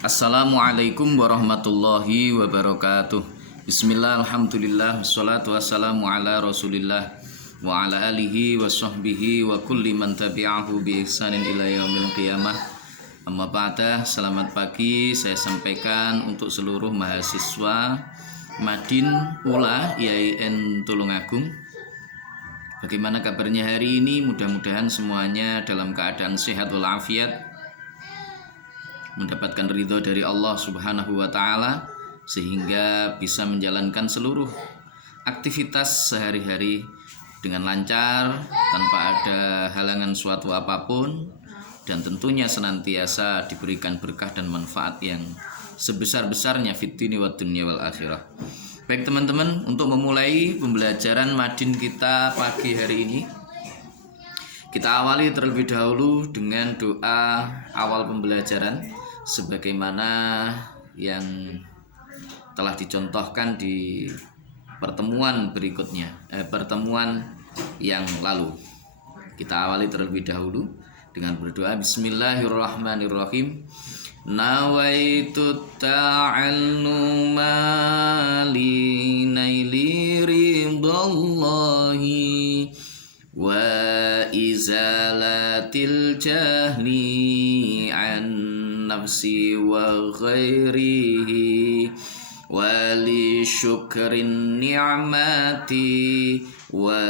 Assalamualaikum warahmatullahi wabarakatuh. Bismillah, alhamdulillah, wassalatu wassalamu ala rasulillah wa ala alihi wa sahbihi wa kulli man tabi'ahu bi ihsanin ila yaumil qiyamah. Amma ba'da, selamat pagi saya sampaikan untuk seluruh mahasiswa Madin Ula IAIN Tulungagung. Bagaimana kabarnya hari ini? Mudah-mudahan semuanya dalam keadaan sehat walafiat, mendapatkan ridho dari Allah Subhanahu wa Ta'ala, sehingga bisa menjalankan seluruh aktivitas sehari-hari dengan lancar tanpa ada halangan suatu apapun, dan tentunya senantiasa diberikan berkah dan manfaat yang sebesar-besarnya fid dini wad dunya wal akhirah. Baik teman-teman, untuk memulai pembelajaran Madin kita pagi hari ini, kita awali terlebih dahulu dengan doa awal pembelajaran sebagaimana yang telah dicontohkan di pertemuan pertemuan yang lalu. Kita awali terlebih dahulu dengan berdoa. Bismillahirrahmanirrahim. Nawaitu ta'alluma li naili ridallahi wa izalatil jahli an nafsi wa ghairihi wa li syukrin ni'mati wa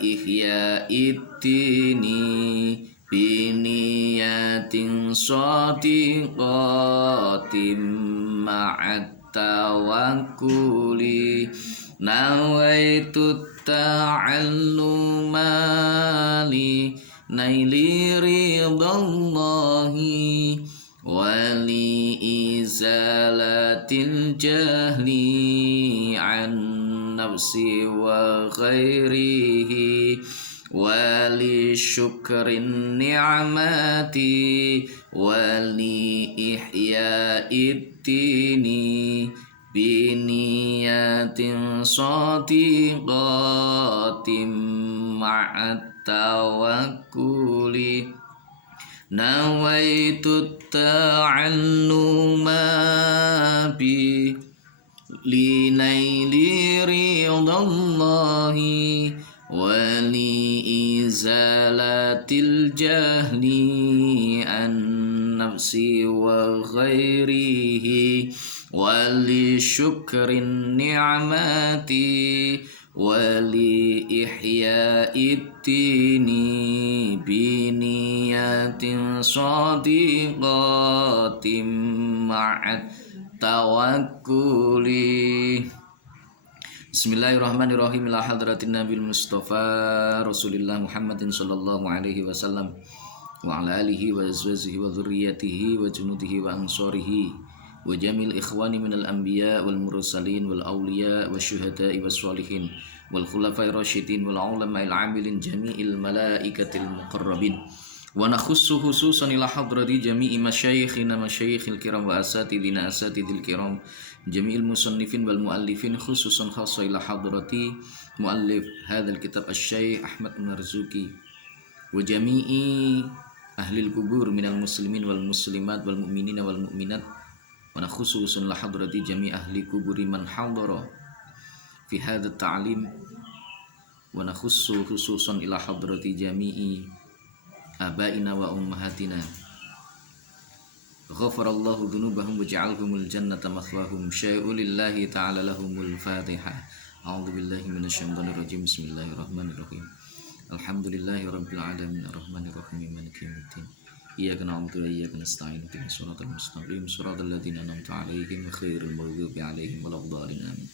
ihya'id dini biniyatin shadiqatin ma'at tawakkuli. Nawaitu ta'alluma li naili ridallahi wa li izalatil jahli an nafsi wa ghairihi wa li syukrin ni'mati wa li ihya'id dini biniyatin shadiqatin ma'at tawakkuli. Nawaitu ta'alluma bi li naili ridallahi wa li izalatil jahli an nafsi wa ghairihi wa li syukrin ni'mati wa li ihya'id dini biniyatin shadiqatin ma'at tawakkuli. Bismillahirrahmanirrahim. Ila hadratin Nabil Mustafa Rasulillah Muhammadin sallallahu alaihi wasallam wa ala alihi wa azwajihi wa dhurriyyatihi wa junudihi wa ansarihi wa jamil ikhwani minal anbiya wal mursalin wal awliya wa syuhada'i was sholihin wal khulafai rasyidin wal ulama'il amilin jami'il malaikatil muqarrabin. Wa nakhussu khususan ila hadrati jami'i masyayikhina masyayikhil kiram wa asatidina asatidil kiram jami'il musannifin wal muallifin, khususan khassa ila hadrati muallif hadzal kitab asy-syaikh Ahmad Marzuki wa jami'i ahlil kubur minal muslimin wal muslimat wal mu'minina wal mu'minat. Wa khususan ila hadrati jami' ahli kuburi man hadara fi hadzal ta'lim. Wa nakhussu khususan ila hadrati jami'i abaina wa ummahatina ghafarallahu dhunubahum wa ja'alhumul jannata mathwahum. Syai'ulillahi ta'ala lahumul fatihah. A'udzu billahi minasyaitonir rajim. Bismillahirrahmanirrahim. Alhamdulillahi rabbil alamin arrahmanir rahim maliki yaumiddin. Iyyaka na'budu wa iyyaka nasta'in ihdinas siratal mustaqim siratal ladzina an'amta 'alaihim ghairil maghdubi 'alaihim waladdallin. Amin.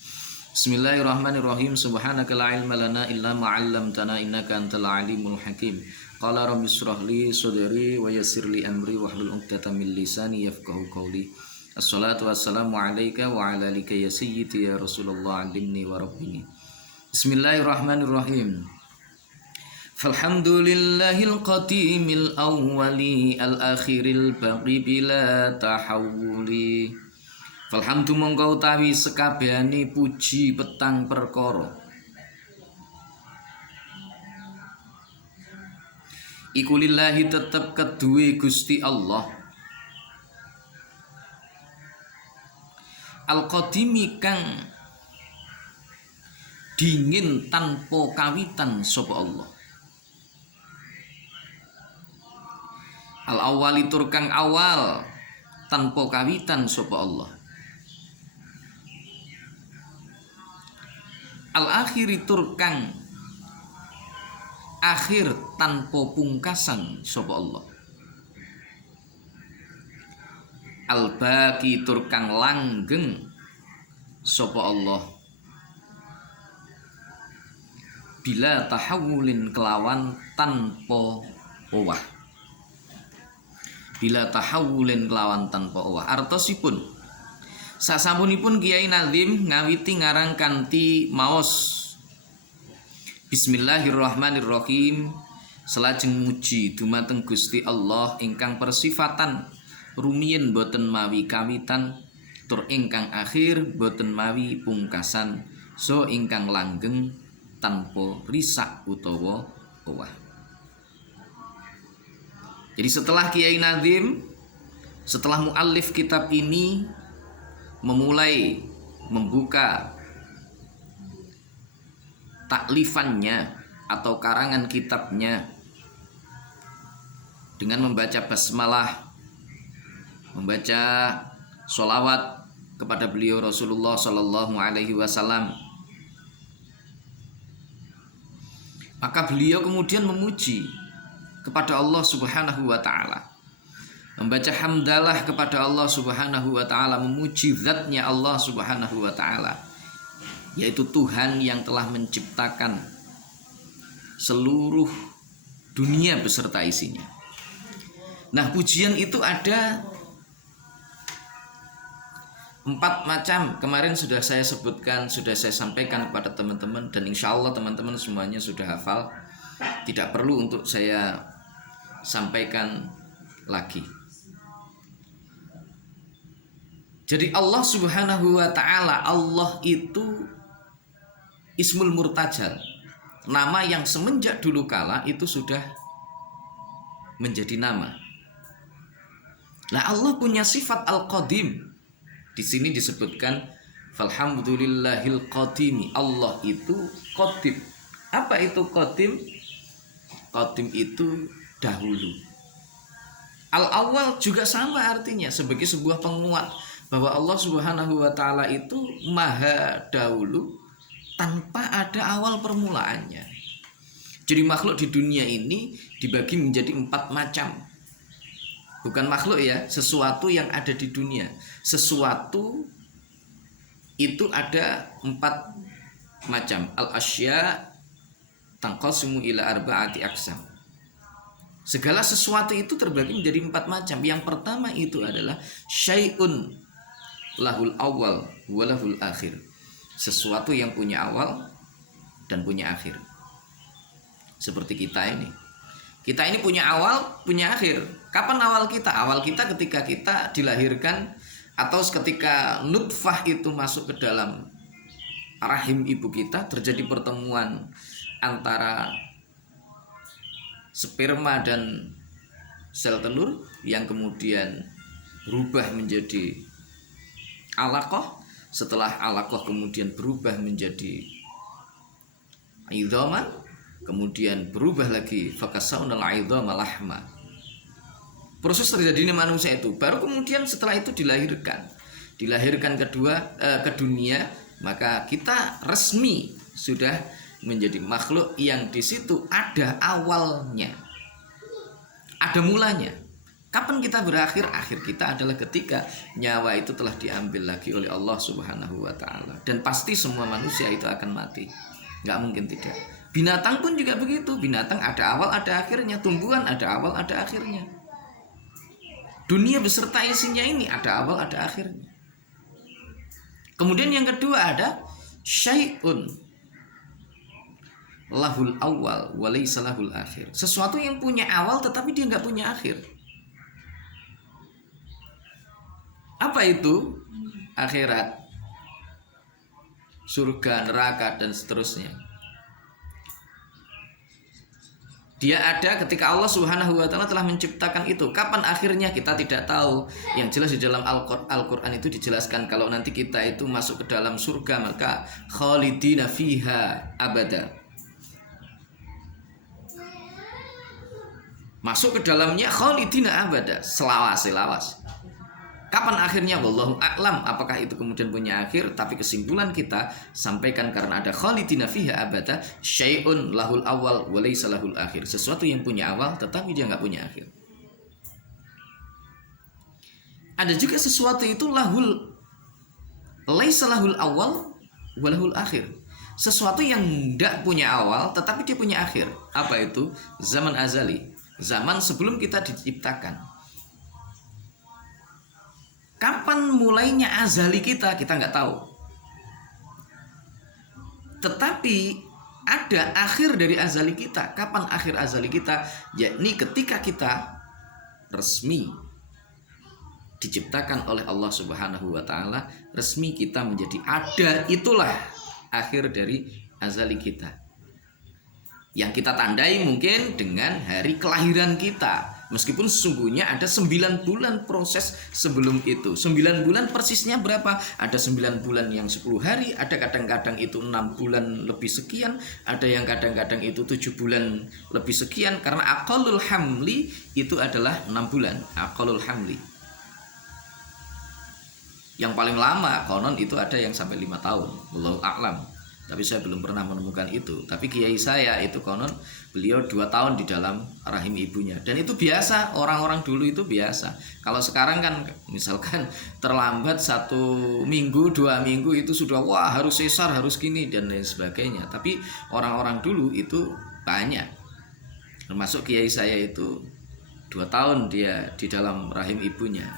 Bismillahirrahmanirrahim. Subhanaka la ilma lana illa ma 'allamtana innaka antal alimul hakim. Qala rabbi shrah li sadri wa yassir li amri wahlul 'uqdatam min lisani yafqahu qawli. Assalatu wassalamu alayka wa ala alika ya sayyidi ya Rasulullah, 'allimni wa rabbini. Bismillahirrahmanirrahim. Falhamdulillahil qatimil awwali al akhiril baqi bila tahawuli. Falhamdu mongko utawi sekabehane puji petang perkara iku lillahi tetep keduwe Gusti Allah. Al-qadimi kang dingin tanpa kawitan sapa Allah. Al-awwali tur kang awal tanpa kawitan sapa Allah. Al-akhiri tur kang akhir tanpa pungkasan sapa Allah. Al-baqi tur kang langgeng sapa Allah. Bila tahawulin kelawan tanpa owah. Bila tahawulin kelawan tanpa owah. Artosipun sasampunipun Kiai Nazim ngawiti ngarang kanthi maos Bismillahirrahmanirrahim. Selajeng muji dumateng Gusti Allah ingkang persifatan rumiyin boten mawi kawitan tur ingkang akhir boten mawi pungkasan so ingkang langgeng tanpa risak utawa owah. Jadi setelah Kiai Nazim, setelah muallif kitab ini memulai membuka taklifannya atau karangan kitabnya dengan membaca basmalah, membaca sholawat kepada beliau Rasulullah Sallallahu Alaihi Wasallam, maka beliau kemudian memuji kepada Allah Subhanahu wa Ta'ala, membaca hamdalah kepada Allah Subhanahu wa Ta'ala, memuji zatnya Allah Subhanahu wa Ta'ala, yaitu Tuhan yang telah menciptakan seluruh dunia beserta isinya. Nah, pujian itu ada 4 macam. Kemarin sudah saya sebutkan, sudah saya sampaikan kepada teman-teman, dan insya Allah teman-teman semuanya sudah hafal. Tidak perlu untuk saya sampaikan lagi. Jadi Allah Subhanahu wa Ta'ala, Allah itu Ismul Murtajal, nama yang semenjak dulu kala itu sudah menjadi nama. Nah, Allah punya sifat Al-Qadim. Di sini disebutkan falhamdulillahil qadimi. Allah itu qadim. Apa itu qadim? Qadim itu dahulu. Al-awwal juga sama artinya, sebagai sebuah penguat bahwa Allah Subhanahu wa Ta'ala itu maha dahulu tanpa ada awal permulaannya. Jadi makhluk di dunia ini dibagi menjadi 4 macam. Bukan makhluk ya, sesuatu yang ada di dunia. Sesuatu itu ada 4 macam. Al-asya tanqasimu ila arba'ati aqsam. Segala sesuatu itu terbagi menjadi 4 macam. Yang pertama itu adalah syai'un lahul awal walahul akhir. Sesuatu yang punya awal dan punya akhir. Seperti kita ini. Kita ini punya awal, punya akhir. Kapan awal kita? Awal kita ketika kita dilahirkan, atau ketika nutfah itu masuk ke dalam rahim ibu kita, terjadi pertemuan antara sperma dan sel telur yang kemudian berubah menjadi alaqah. Setelah alaqah kemudian berubah menjadi idhaman, kemudian berubah lagi fakasaunal idhama lahma. Proses terjadinya manusia itu baru kemudian setelah itu dilahirkan ke dunia, maka kita resmi sudah menjadi makhluk yang di situ ada awalnya, ada mulanya. Kapan kita berakhir? Akhir kita adalah ketika nyawa itu telah diambil lagi oleh Allah Subhanahu wa Ta'ala. Dan pasti semua manusia itu akan mati, nggak mungkin tidak. Binatang pun juga begitu. Binatang ada awal ada akhirnya. Tumbuhan ada awal ada akhirnya. Dunia beserta isinya ini ada awal ada akhirnya. Kemudian yang kedua ada syai'un lahul awal walaysa lahul akhir. Sesuatu yang punya awal tetapi dia nggak punya akhir. Apa itu? Akhirat, surga, neraka, dan seterusnya. Dia ada ketika Allah Subhanahu wa taala telah menciptakan itu. Kapan akhirnya kita tidak tahu. Yang jelas di dalam Al-Qur'an itu dijelaskan kalau nanti kita itu masuk ke dalam surga maka khalidina fiha abada. Masuk ke dalamnya khalidina abada, selawas. Kapan akhirnya? Wallahu a'lam, apakah itu kemudian punya akhir? Tapi kesimpulan kita sampaikan karena ada khalidina fiha abada, syai'un lahul awal wa laysa lahul akhir. Sesuatu yang punya awal tetapi dia nggak punya akhir. Ada juga sesuatu itu lahul laysa lahul awal wa lahul akhir. Sesuatu yang tidak punya awal tetapi dia punya akhir. Apa itu? Zaman azali. Zaman sebelum kita diciptakan. Kapan mulainya azali kita nggak tahu. Tetapi ada akhir dari azali kita. Kapan akhir azali kita? Yakni ketika kita resmi diciptakan oleh Allah Subhanahu wa taala, resmi kita menjadi ada, itulah akhir dari azali kita. Yang kita tandai mungkin dengan hari kelahiran kita. Meskipun sesungguhnya ada 9 bulan proses sebelum itu. 9 bulan persisnya berapa? Ada 9 bulan yang 10 hari, ada kadang-kadang itu 6 bulan lebih sekian, ada yang kadang-kadang itu 7 bulan lebih sekian. Karena aqallul hamli itu adalah 6 bulan. Aqallul hamli. Yang paling lama konon itu ada yang sampai 5 tahun. Wallahu a'lam. Tapi saya belum pernah menemukan itu. Tapi kiai saya itu konon beliau 2 tahun di dalam rahim ibunya. Dan itu biasa, orang-orang dulu itu biasa. Kalau sekarang kan misalkan terlambat 1 minggu, 2 minggu itu sudah wah harus sesar, harus gini dan lain sebagainya. Tapi orang-orang dulu itu banyak. Termasuk kiai saya itu 2 tahun dia di dalam rahim ibunya.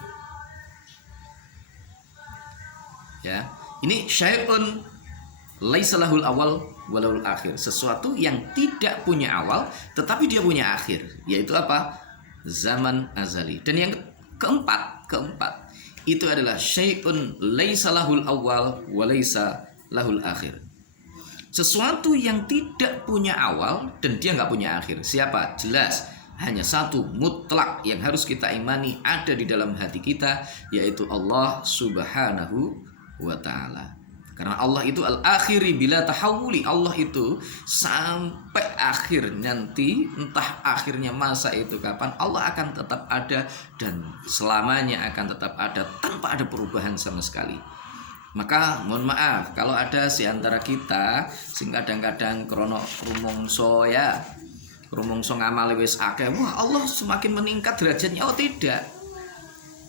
Ya, ini syai'un laisa lahul awal walahul akhir. Sesuatu yang tidak punya awal tetapi dia punya akhir. Yaitu apa? Zaman azali. Dan yang keempat itu adalah syai'un laisa lahul awal walaisa lahul akhir. Sesuatu yang tidak punya awal dan dia nggak punya akhir. Siapa? Jelas hanya satu mutlak yang harus kita imani ada di dalam hati kita, yaitu Allah Subhanahu wa ta'ala. Karena Allah itu al-akhiri bila tahawuli. Allah itu sampai akhir nanti, entah akhirnya masa itu kapan, Allah akan tetap ada dan selamanya akan tetap ada tanpa ada perubahan sama sekali. Maka mohon maaf kalau ada si antara kita sing kadang-kadang krono rumongso ya, rumongso ngamali wis akeh, wah Allah semakin meningkat derajatnya. Oh tidak.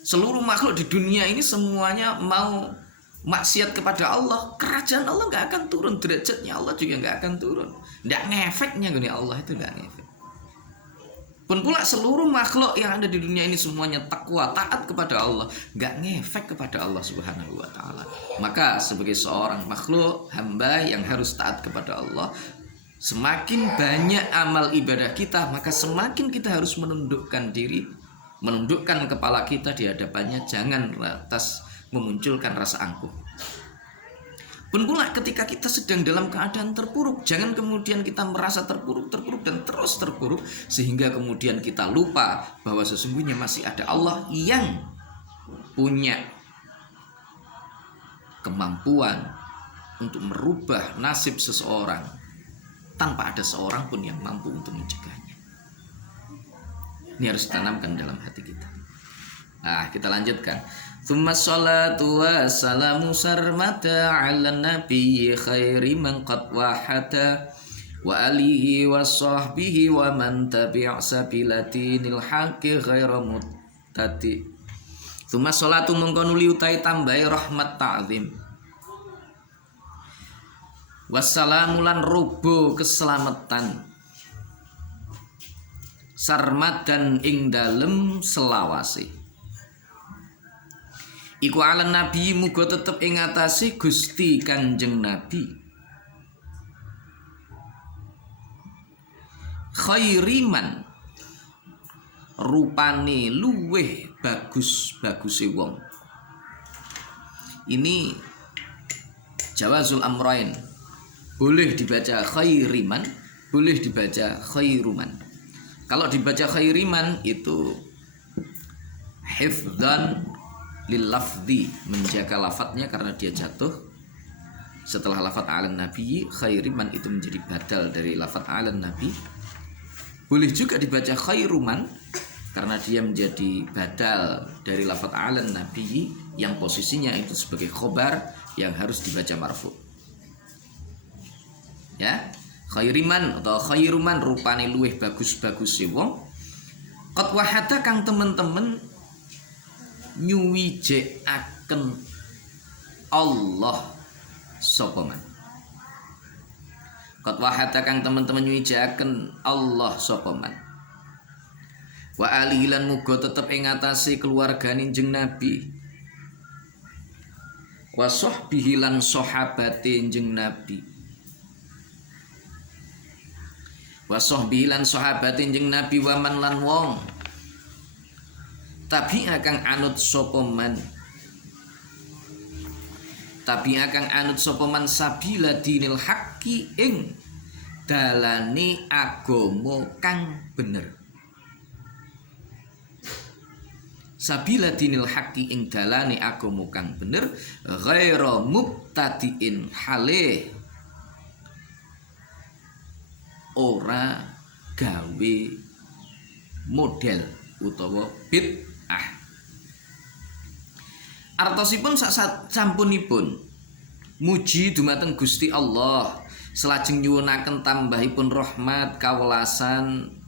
Seluruh makhluk di dunia ini semuanya mau maksiat kepada Allah, kerajaan Allah nggak akan turun, derajatnya Allah juga nggak akan turun. Nggak ngefeknya gini, Allah itu nggak ngefek. Pun pula seluruh makhluk yang ada di dunia ini semuanya takwa, taat kepada Allah, nggak ngefek kepada Allah Subhanahu wa ta'ala. Maka sebagai seorang makhluk hamba yang harus taat kepada Allah, semakin banyak amal ibadah kita, maka semakin kita harus menundukkan diri, menundukkan kepala kita di hadapannya, jangan lantas memunculkan rasa angkuh. Pun pula ketika kita sedang dalam keadaan terpuruk, jangan kemudian kita merasa terpuruk dan terus terpuruk sehingga kemudian kita lupa bahwa sesungguhnya masih ada Allah yang punya kemampuan untuk merubah nasib seseorang tanpa ada seorang pun yang mampu untuk mencegahnya. Ini harus ditanamkan dalam hati kita. Nah, kita lanjutkan. Tsumma sholatu wassalamu sarmata ala nabiyyi khairi man qad wahata wa alihi wa sahbihi wa man tabi'a sabilatinil haqqi ghaira muttati. Tsumma sholatu mengko nuli utahe tambahi rahmat ta'zim. Wassalamu lan rubo keselamatan. Sarmatan ing dalem selawase. Iku ala nabi muga tetep ing atase Gusti Kanjeng Nabi. Khairiman rupane luweh bagus-baguse wong. Ini jawazul amrain. Boleh dibaca khairiman, boleh dibaca khairuman. Kalau dibaca khairiman itu hifdzan lil lafzi, menjaga lafadznya karena dia jatuh setelah lafadz ala nabi. Khairiman itu menjadi badal dari lafadz ala nabi. Boleh juga dibaca khairuman karena dia menjadi badal dari lafadz ala nabi yang posisinya itu sebagai khobar yang harus dibaca marfu. Ya, khairiman atau khairuman rupane luweh bagus-bagus wong. Qad wahada kang temen-temen nyuwijekaken Allah sapa man. Qad wahada kang temen-temen nyuwijekaken Allah sapa man. Wa alihi lan muga tetep ing atase keluargane Njeng Nabi. Wa sahbihi lan sahabate Njeng Nabi. Wa sahbihi lan sahabate Njeng Nabi wa man lan wong tapi akan anut sopoman, tapi akan anut sopoman sabila dinil haqqi ing dalane agama kang bener. Sabila dinil haqqi ing dalane agama kang bener, ghaira mubtadiin hale ora gawe model utawa bid. Artosipun sampunipun muji dumateng Gusti Allah, selajeng nyuwunaken tambahipun rahmat kawelasan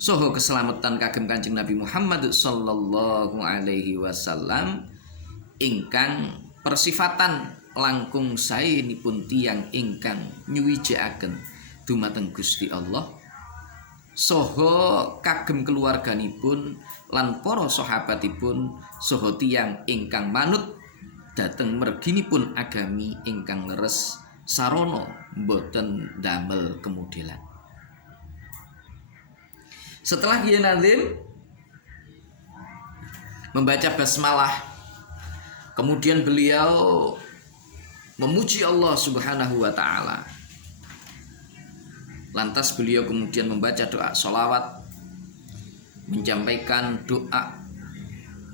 saha keselamatan kagem Kanjeng Nabi Muhammad sallallahu alaihi wasallam ingkang persifatan langkung saenipun tiyang ingkang nyuwijakaken dumateng Gusti Allah saha kagem keluarganipun lan para sahabatipun saha tiyang ingkang manut dhateng merginipun agami ingkang leres sarana boten damel kemodelan. Setelah Kiai Nazim membaca basmalah, kemudian beliau memuji Allah Subhanahu wa taala. Lantas beliau kemudian membaca doa sholawat, menyampaikan doa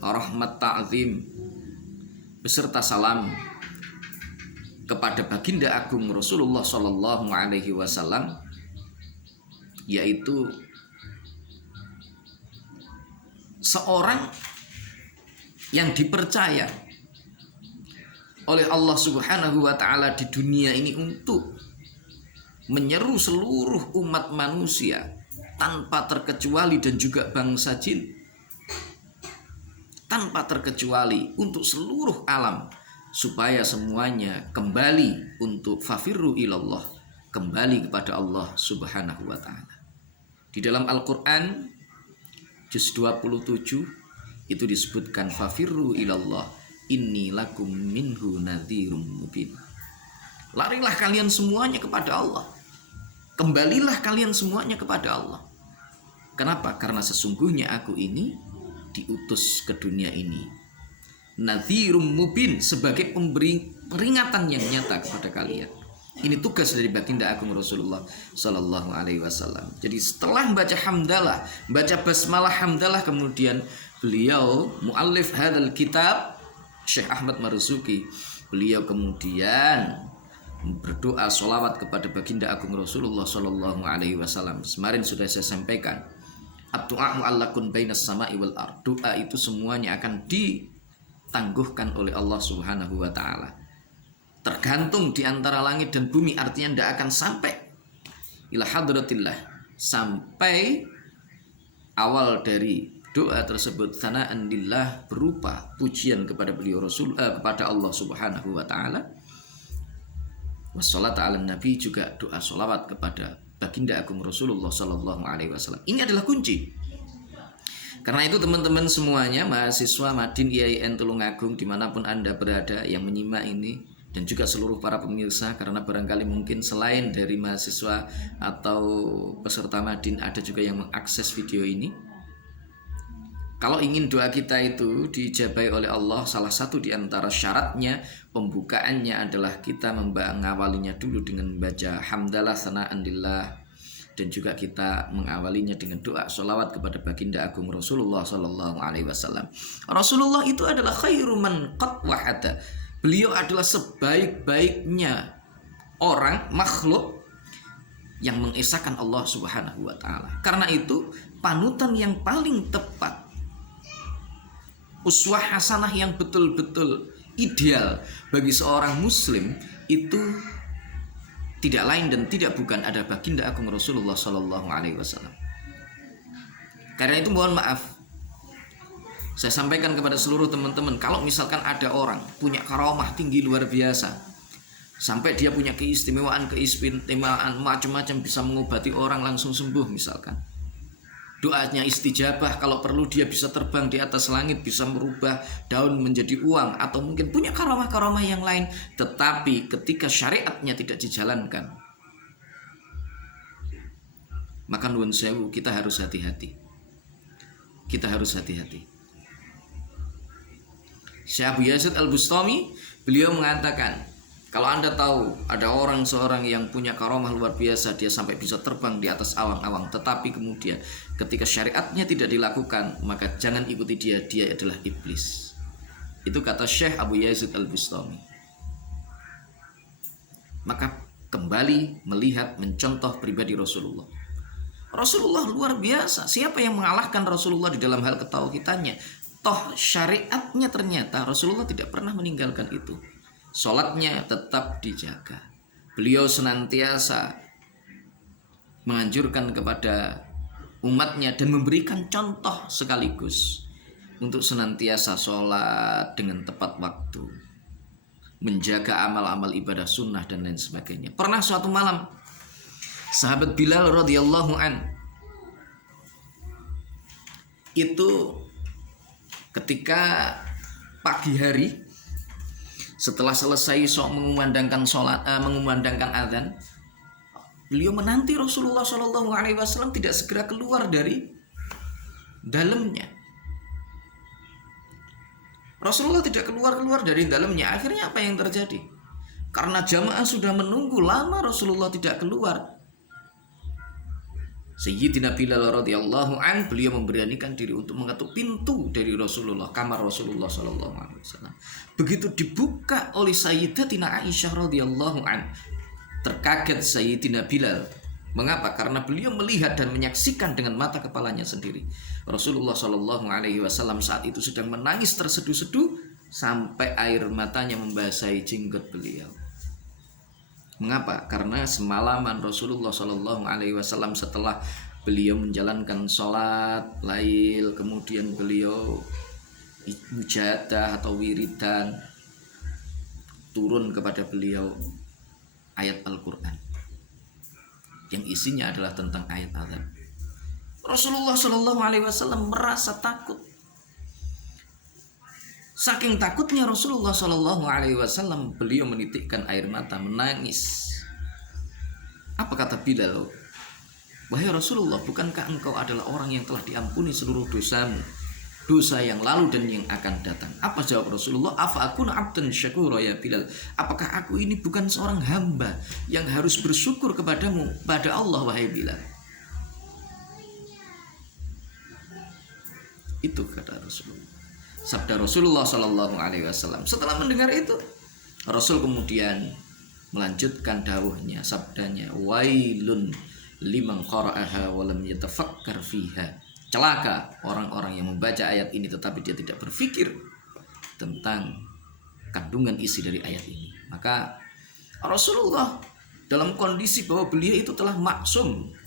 rahmat ta'zim beserta salam kepada baginda agung Rasulullah sallallahu alaihi wasallam, yaitu seorang yang dipercaya oleh Allah Subhanahu wa taala di dunia ini untuk menyeru seluruh umat manusia tanpa terkecuali dan juga bangsa jin, tanpa terkecuali untuk seluruh alam, supaya semuanya kembali untuk fafirru ilallah, kembali kepada Allah Subhanahu wa taala. Di dalam Al-Qur'an juz 27 itu disebutkan fafirru ilallah inni lakum minhu nadhirum mubin. Larilah kalian semuanya kepada Allah. Kembalilah kalian semuanya kepada Allah. Kenapa? Karena sesungguhnya aku ini diutus ke dunia ini nadhirum mubin, sebagai pemberi peringatan yang nyata kepada kalian. Ini tugas dari baginda agung Rasulullah sallallahu alaihi wasallam. Jadi setelah membaca hamdalah, baca basmalah hamdalah, kemudian beliau muallif hadzal kitab Syekh Ahmad Marzuki, beliau kemudian berdoa sholawat kepada baginda agung Rasulullah sallallahu alaihi wasallam. Kemarin sudah saya sampaikan, ad-du'a mu'allaqun bainas sama'i wal ard. Doa itu semuanya akan ditangguhkan oleh Allah Subhanahu wa taala. Tergantung di antara langit dan bumi, artinya tidak akan sampai ila hadratillah, sampai awal dari doa tersebut tsana'an lillah, berupa pujian kepada beliau kepada Allah Subhanahu wa taala. Wassalatu ala nabi, juga doa sholawat kepada baginda agung Rasulullah sallallahu alaihi wasallam. Ini adalah kunci. Karena itu teman-teman semuanya, mahasiswa Madin IAIN Tulungagung dimanapun Anda berada yang menyimak ini, dan juga seluruh para pemirsa, karena barangkali mungkin selain dari mahasiswa atau peserta Madin ada juga yang mengakses video ini. Kalau ingin doa kita itu diijabahi oleh Allah, salah satu di antara syaratnya, pembukaannya adalah kita mengawalinya dulu dengan membaca hamdalah sana'an lillah, dan juga kita mengawalinya dengan doa sholawat kepada baginda agung Rasulullah Sallallahu Alaihi Wasallam. Rasulullah itu adalah khairu man qad wahada. Beliau adalah sebaik-baiknya orang makhluk yang mengesahkan Allah Subhanahu wa taala. Karena itu panutan yang paling tepat, uswah hasanah yang betul-betul ideal bagi seorang muslim itu tidak lain dan tidak bukan ada baginda agung Rasulullah Sallallahu Alaihi Wasallam. Karena itu mohon maaf, saya sampaikan kepada seluruh teman-teman, kalau misalkan ada orang punya karamah tinggi luar biasa, sampai dia punya keistimewaan macam-macam, bisa mengobati orang langsung sembuh misalkan, doanya istijabah, kalau perlu dia bisa terbang di atas langit, bisa merubah daun menjadi uang, atau mungkin punya karamah-karamah yang lain, tetapi ketika syariatnya tidak dijalankan, maka nuwun sewu, kita harus hati-hati. Kita harus hati-hati. Syekh Abu Yazid Al-Bustami, beliau mengatakan, kalau Anda tahu ada seorang yang punya karamah luar biasa, dia sampai bisa terbang di atas awang-awang, tetapi kemudian ketika syariatnya tidak dilakukan, maka jangan ikuti dia adalah iblis. Itu kata Syekh Abu Yazid Al-Bustami. Maka kembali melihat, mencontoh pribadi Rasulullah. Rasulullah luar biasa. Siapa yang mengalahkan Rasulullah di dalam hal ketauhidannya? Toh syariatnya ternyata Rasulullah tidak pernah meninggalkan itu. Sholatnya tetap dijaga. Beliau senantiasa menganjurkan kepada umatnya dan memberikan contoh sekaligus untuk senantiasa sholat dengan tepat waktu, menjaga amal-amal ibadah sunnah dan lain sebagainya. Pernah suatu malam sahabat Bilal radhiyallahu an itu ketika pagi hari setelah selesai mengumandangkan azan, beliau menanti Rasulullah Shallallahu Alaihi Wasallam tidak segera keluar dari dalamnya. Rasulullah tidak keluar dari dalamnya. Akhirnya apa yang terjadi? Karena jamaah sudah menunggu lama, Rasulullah tidak keluar. Sayyidina Bilal radhiyallahu an, beliau memberanikan diri untuk mengetuk pintu dari Rasulullah, kamar Rasulullah sallallahu alaihi wasallam. Begitu dibuka oleh Sayyidatina Aisyah radhiyallahu an, terkaget Sayyidina Bilal. Mengapa? Karena beliau melihat dan menyaksikan dengan mata kepalanya sendiri Rasulullah sallallahu alaihi wasallam saat itu sedang menangis terseduh-seduh sampai air matanya membasahi jenggot beliau. Mengapa? Karena semalaman Rasulullah Shallallahu Alaihi Wasallam setelah beliau menjalankan sholat lail, kemudian beliau mujahadah atau wiridan, turun kepada beliau ayat Al-Quran yang isinya adalah tentang ayat azab. Rasulullah Shallallahu Alaihi Wasallam merasa takut. Saking takutnya Rasulullah Shallallahu Alaihi Wasallam, beliau menitikkan air mata, menangis. Apa kata Bilal? Wahai Rasulullah, bukankah engkau adalah orang yang telah diampuni seluruh dosamu, dosa yang lalu dan yang akan datang? Apa jawab Rasulullah? Afa akuna abdan syakura ya Bilal? Apakah aku ini bukan seorang hamba yang harus bersyukur kepadamu, pada Allah, wahai Bilal? Itu kata Rasulullah. Sabda Rasulullah Sallallahu Alaihi Wasallam. Setelah mendengar itu, Rasul kemudian melanjutkan dawuhnya, sabdanya, wailun liman qara'aha wa lam yatafakkar fiha. Celaka orang-orang yang membaca ayat ini tetapi dia tidak berpikir tentang kandungan isi dari ayat ini. Maka Rasulullah dalam kondisi bahwa beliau itu telah maksum,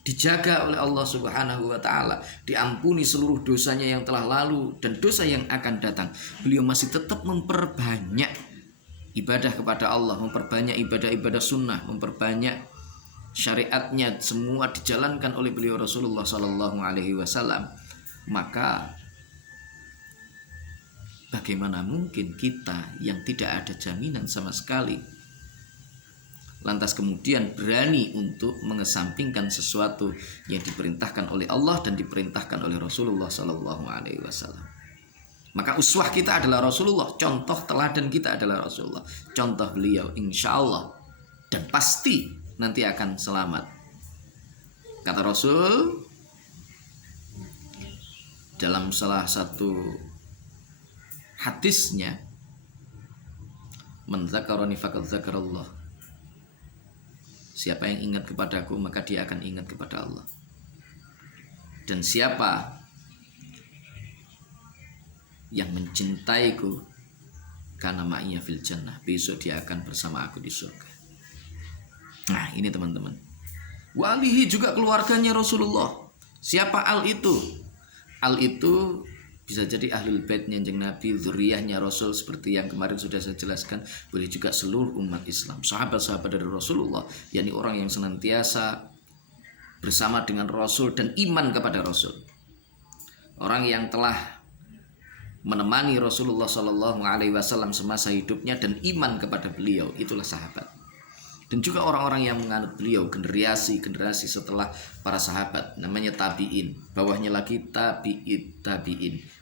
dijaga oleh Allah Subhanahu wa taala, diampuni seluruh dosanya yang telah lalu dan dosa yang akan datang, beliau masih tetap memperbanyak ibadah kepada Allah, memperbanyak ibadah-ibadah sunnah, memperbanyak syariatnya, semua dijalankan oleh beliau Rasulullah Sallallahu Alaihi Wasallam. Maka bagaimana mungkin kita yang tidak ada jaminan sama sekali lantas kemudian berani untuk mengesampingkan sesuatu yang diperintahkan oleh Allah dan diperintahkan oleh Rasulullah Sallallahu Alaihi Wasallam. Maka uswah kita adalah Rasulullah, contoh teladan kita adalah Rasulullah, contoh beliau, insya Allah dan pasti nanti akan selamat Kata Rasul dalam salah satu hadisnya, man dzakarani faqad dzakarallah. Siapa yang ingat kepadaku maka dia akan ingat kepada Allah. Dan siapa yang mencintaiku karena ma'iyya fil jannah, besok dia akan bersama aku di surga. Nah, ini teman-teman. Walihi juga keluarganya Rasulullah. Siapa al itu? Al itu bisa jadi ahlul baitnya Kanjeng Nabi, zuriyahnya Rasul seperti yang kemarin sudah saya jelaskan. Boleh juga seluruh umat Islam, sahabat-sahabat dari Rasulullah, yakni orang yang senantiasa bersama dengan Rasul dan iman kepada Rasul. Orang yang telah menemani Rasulullah Shallallahu Alaihi Wasallam semasa hidupnya dan iman kepada beliau, itulah sahabat. Dan juga orang-orang yang menganut beliau, generasi setelah para sahabat, namanya tabi'in. Bawahnya lagi tabi'in.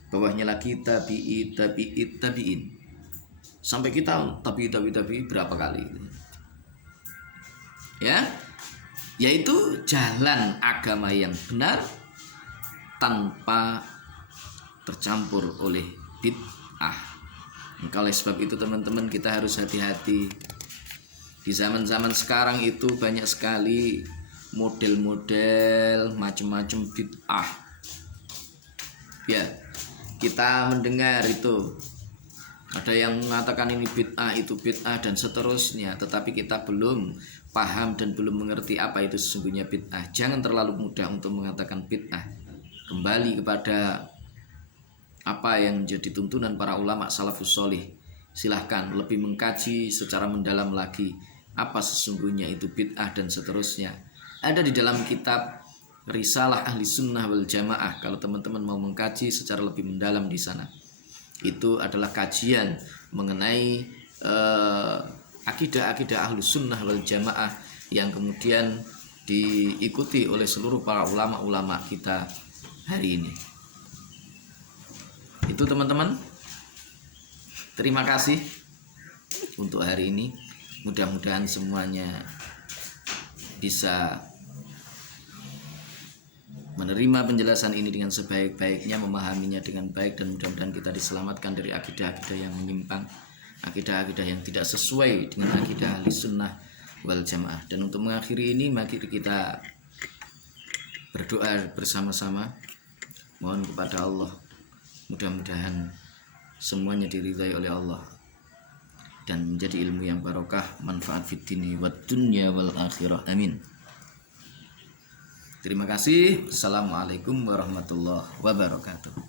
Bawahnya lagi tabi'in. Sampai kita tabi'i berapa kali? Ya, yaitu jalan agama yang benar tanpa tercampur oleh bid'ah. Maka oleh sebab itu teman-teman, kita harus hati-hati. Di zaman-zaman sekarang itu banyak sekali model-model macam-macam bid'ah. Ya, kita mendengar itu ada yang mengatakan ini bid'ah, itu bid'ah dan seterusnya, tetapi kita belum paham dan belum mengerti apa itu sesungguhnya bid'ah. Jangan terlalu mudah untuk mengatakan bid'ah. Kembali kepada apa yang menjadi tuntunan para ulama salafus sholih. Silahkan lebih mengkaji secara mendalam lagi apa sesungguhnya itu bid'ah dan seterusnya. Ada di dalam kitab Risalah Ahli Sunnah wal Jamaah. Kalau teman-teman mau mengkaji secara lebih mendalam di sana, itu adalah kajian mengenai akidah-akidah Ahli Sunnah wal Jamaah yang kemudian diikuti oleh seluruh para ulama-ulama kita hari ini. Itu teman-teman. Terima kasih untuk hari ini. Mudah-mudahan semuanya bisa menerima penjelasan ini dengan sebaik-baiknya, memahaminya dengan baik, dan mudah-mudahan kita diselamatkan dari akidah-akidah yang menyimpang, akidah-akidah yang tidak sesuai dengan akidah Ahli Sunnah wal Jamaah. Dan untuk mengakhiri ini, mari kita berdoa bersama-sama, mohon kepada Allah, mudah-mudahan semuanya diridhai oleh Allah dan menjadi ilmu yang barokah, manfaat fid dini wad dunya wal akhirah. Amin. Terima kasih. Assalamualaikum warahmatullahi wabarakatuh.